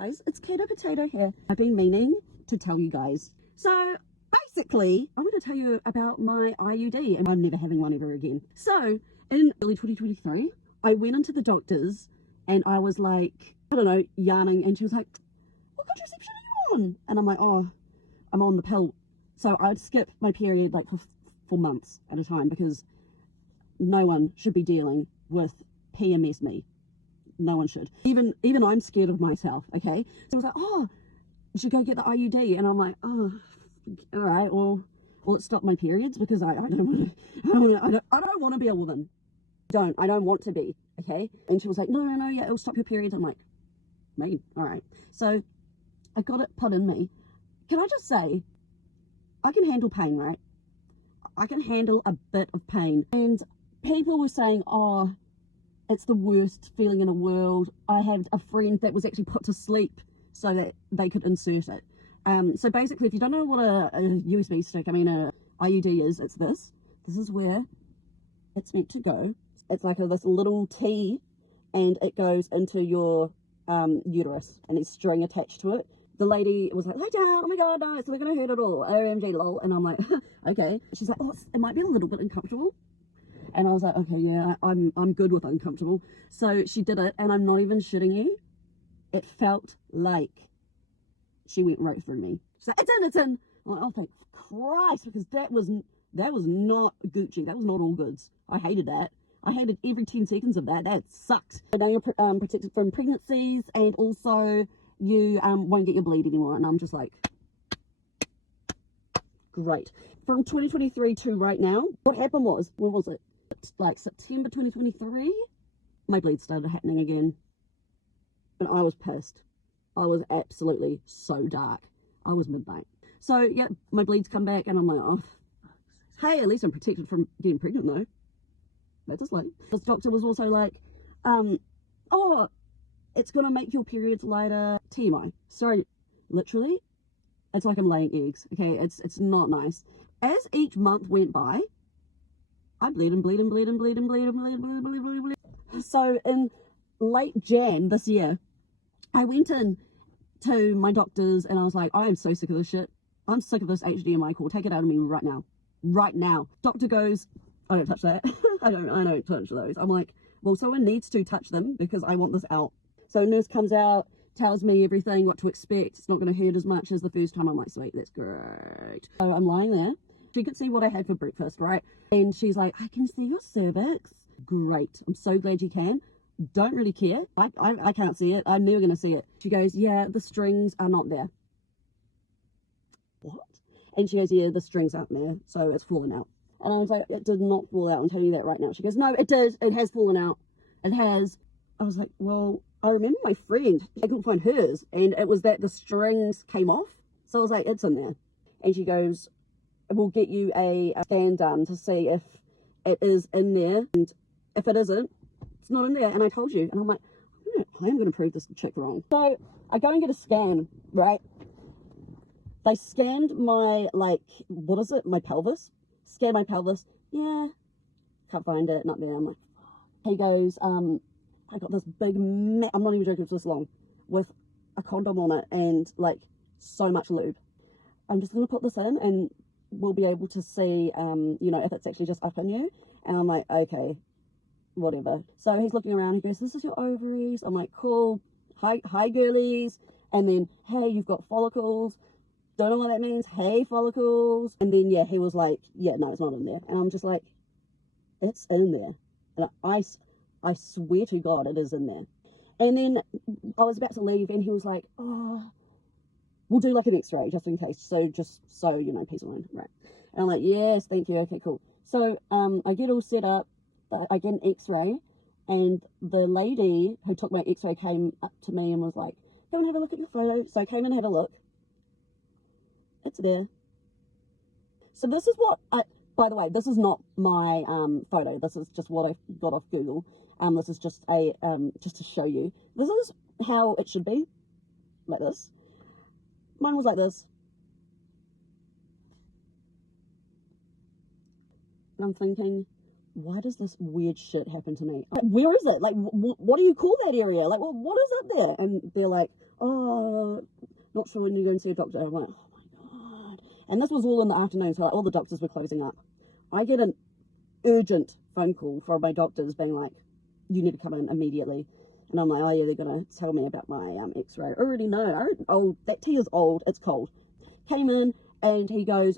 guys, it's Caito Potato here. I've been meaning to tell you guys. So basically, I'm going to tell you about my IUD, and I'm never having one ever again. So in early 2023, I went into the doctor's and I was like, I don't know, yarning, and she was like, what contraception are you on? And I'm like, oh, I'm on the pill. So I'd skip my period like for months at a time, because no one should be dealing with PMS me. No one should. Even I'm scared of myself, okay? So I was like, oh, you should go get the IUD. And I'm like, oh, all right, well, will it stop my periods? Because I don't want to be a woman. I don't want to be, okay? And she was like, no, yeah, it'll stop your periods. I'm like, me, all right. So I got it put in me. Can I just say, I can handle pain, right? I can handle a bit of pain. And people were saying, oh, it's the worst feeling in the world. I had a friend that was actually put to sleep so that they could insert it. So basically, if you don't know what a USB stick, a IUD is, it's this. This is where it's meant to go. It's like this little T, and it goes into your uterus, and there's string attached to it. The lady was like, lay down, oh my god, no, it's not gonna hurt at all, OMG, lol. And I'm like, okay. She's like, oh, it might be a little bit uncomfortable. And I was like, okay, yeah, I'm good with uncomfortable. So she did it, and I'm not even shitting you. It felt like she went right through me. She's like, it's in. I'm like, oh, thank Christ, because that was not Gucci. That was not all goods. I hated that. I hated every 10 seconds of that. That sucked. Now you're protected from pregnancies, and also you won't get your bleed anymore. And I'm just like, great. From 2023 to right now, what happened was, when was it? Like September 2023, my bleed started happening again. And I was pissed. I was absolutely so dark. I was midnight. So yeah, my bleeds come back, and I'm like, oh, hey, at least I'm protected from getting pregnant though. That's just like, this doctor was also like, oh, it's gonna make your periods lighter. TMI. Sorry, literally, it's like I'm laying eggs. Okay, it's not nice. As each month went by, I bleed. So in late Jan this year, I went in to my doctors and I was like, I am so sick of this shit. I'm sick of this HDMI cord. Take it out of me right now. Right now. Doctor goes, I don't touch that. I don't touch those. I'm like, well, someone needs to touch them because I want this out. So nurse comes out, tells me everything, what to expect. It's not going to hurt as much as the first time. I'm like, sweet, that's great. So I'm lying there. She could see what I had for breakfast, right? And she's like, I can see your cervix. Great. I'm so glad you can. Don't really care. I can't see it. I'm never going to see it. She goes, yeah, the strings are not there. What? And she goes, yeah, the strings aren't there, so it's fallen out. And I was like, it did not fall out. I'm telling you that right now. She goes, no, it did. It has fallen out. It has. I was like, well, I remember my friend, I couldn't find hers, and it was that the strings came off. So I was like, it's in there. And she goes, we'll get you a scan done to see if it is in there. And if it isn't, it's not in there. And I told you. And I'm like, I am going to prove this chick wrong. So I go and get a scan, right? They scanned my, like, what is it? My pelvis. Scanned my pelvis. Yeah. Can't find it. Not there. I'm like, he goes, I got this big, I'm not even joking, it's this long, with a condom on it and like so much lube. I'm just going to put this in and we'll be able to see, you know, if it's actually just up in you. And I'm like, okay, whatever. So he's looking around, he goes, this is your ovaries. I'm like, cool. Hi girlies. And then, hey, you've got follicles. Don't know what that means. Hey, follicles. And then, yeah, he was like, yeah, no, it's not in there. And I'm just like, it's in there. And I swear to God, it is in there. And then I was about to leave and he was like, oh, we'll do like an x-ray just in case. So just so, you know, peace of mind. Right. And I'm like, yes, thank you. Okay, cool. So I get all set up. I get an x-ray, and the lady who took my x-ray came up to me and was like, come and have a look at your photo. So I came and had a look. It's there. So this is what by the way, this is not my photo. This is just what I got off Google. This is just a just to show you. This is how it should be, like this. Mine was like this. And I'm thinking, why does this weird shit happen to me? Like, where is it? Like, what do you call that area? Like, what is it there? And they're like, oh, not sure when you're going to see a doctor. I'm like, oh my God. And this was all in the afternoon, so like, all the doctors were closing up. I get an urgent phone call from my doctors being like, you need to come in immediately. And I'm like, oh yeah, they're going to tell me about my x-ray. I already know. That tea is old. It's cold. Came in and he goes,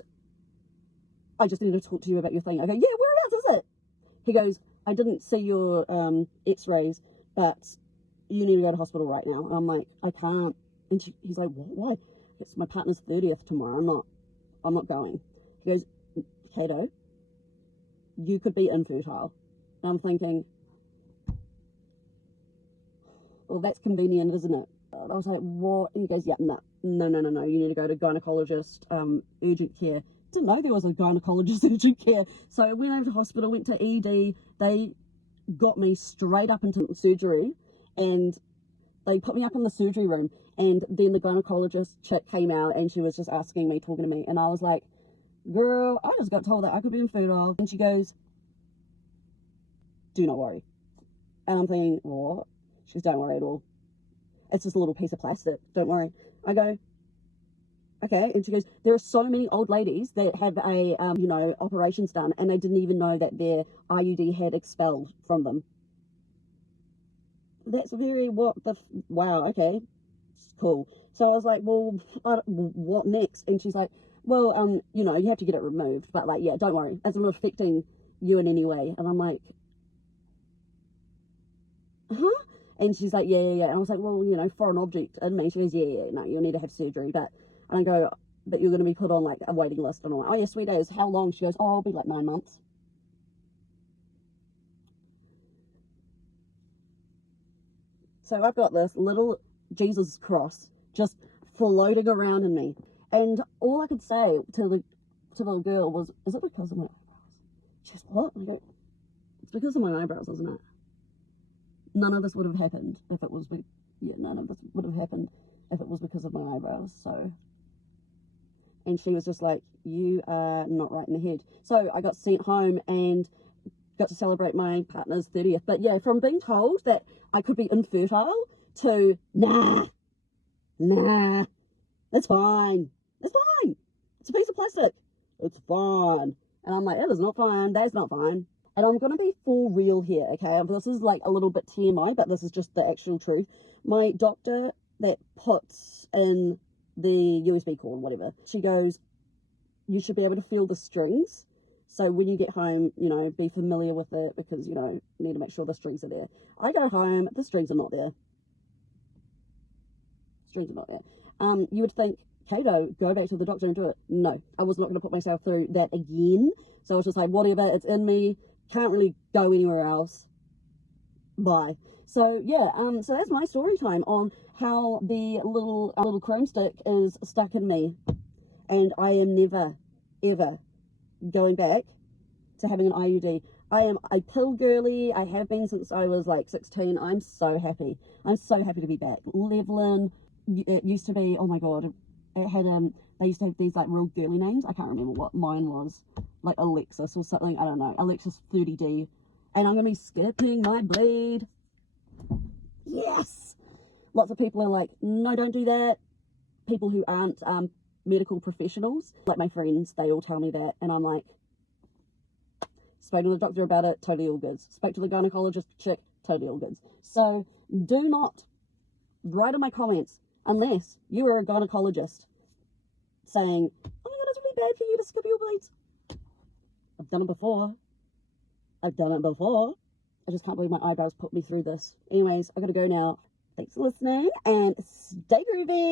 I just need to talk to you about your thing. I go, yeah, whereabouts is it? He goes, I didn't see your x-rays, but you need to go to hospital right now. And I'm like, I can't. And he's like, what? Why? It's my partner's 30th tomorrow. I'm not going. He goes, Caito, you could be infertile. And I'm thinking, well, that's convenient, isn't it? And I was like, what? And he goes, yeah, no. You need to go to gynecologist, urgent care. Didn't know there was a gynecologist urgent care. So I went over to hospital, went to ED. They got me straight up into surgery, and they put me up in the surgery room. And then the gynecologist chick came out, and she was just asking me, talking to me. And I was like, girl, I just got told that I could be infertile. And she goes, do not worry. And I'm thinking, what? She goes, don't worry at all. It's just a little piece of plastic. Don't worry. I go, okay. And she goes, there are so many old ladies that have a, operations done, and they didn't even know that their IUD had expelled from them. That's very, wow, okay. Cool. So I was like, well, what next? And she's like, well, you have to get it removed, but like, yeah, don't worry. It's not affecting you in any way. And I'm like, huh? And she's like, yeah. And I was like, well, foreign object in me. She goes, yeah, no, you'll need to have surgery. But I go, but you're going to be put on like a waiting list. And I'm like, oh yeah, sweet as. How long? She goes, oh, I'll be like 9 months. So I've got this little Jesus cross just floating around in me. And all I could say to the girl was, is it because of my eyebrows? She goes, what? I go, it's because of my eyebrows, isn't it? None of this would have happened if it was, none of this would have happened if it was because of my eyebrows. So, and she was just like, you are not right in the head. So I got sent home and got to celebrate my partner's 30th. But yeah, from being told that I could be infertile to, nah, it's fine. It's a piece of plastic. It's fine. And I'm like, that is not fine. That's not fine. And I'm going to be for real here, okay? This is like a little bit TMI, but this is just the actual truth. My doctor that puts in the USB cord, whatever, she goes, you should be able to feel the strings. So when you get home, be familiar with it, because, you need to make sure the strings are there. I go home, the strings are not there. You would think, Caito, go back to the doctor and do it. No, I was not going to put myself through that again. So I was just like, whatever, it's in me. Can't really go anywhere else. Bye. So yeah, so that's my story time on how the little chrome stick is stuck in me, and I am never ever going back to having an IUD. I am a pill girly. I have been since I was like 16. I'm so happy to be back. Levlin, it used to be, oh my god, it had they used to have these like real girly names. I can't remember what mine was, like Alexis or something, I don't know, Alexis 30D. And I'm gonna be skipping my bleed. Yes. Lots of people are like, no, don't do that. People who aren't medical professionals, like my friends, they all tell me that, and I'm like, spoke to the doctor about it, totally all goods. Spoke to the gynecologist chick, totally all goods. So do not write in my comments unless you are a gynecologist saying, oh my god, it's really bad for you to skip your bleeds. I've done it before. I just can't believe my eyebrows put me through this. Anyways, I gotta go now. Thanks for listening and stay groovy.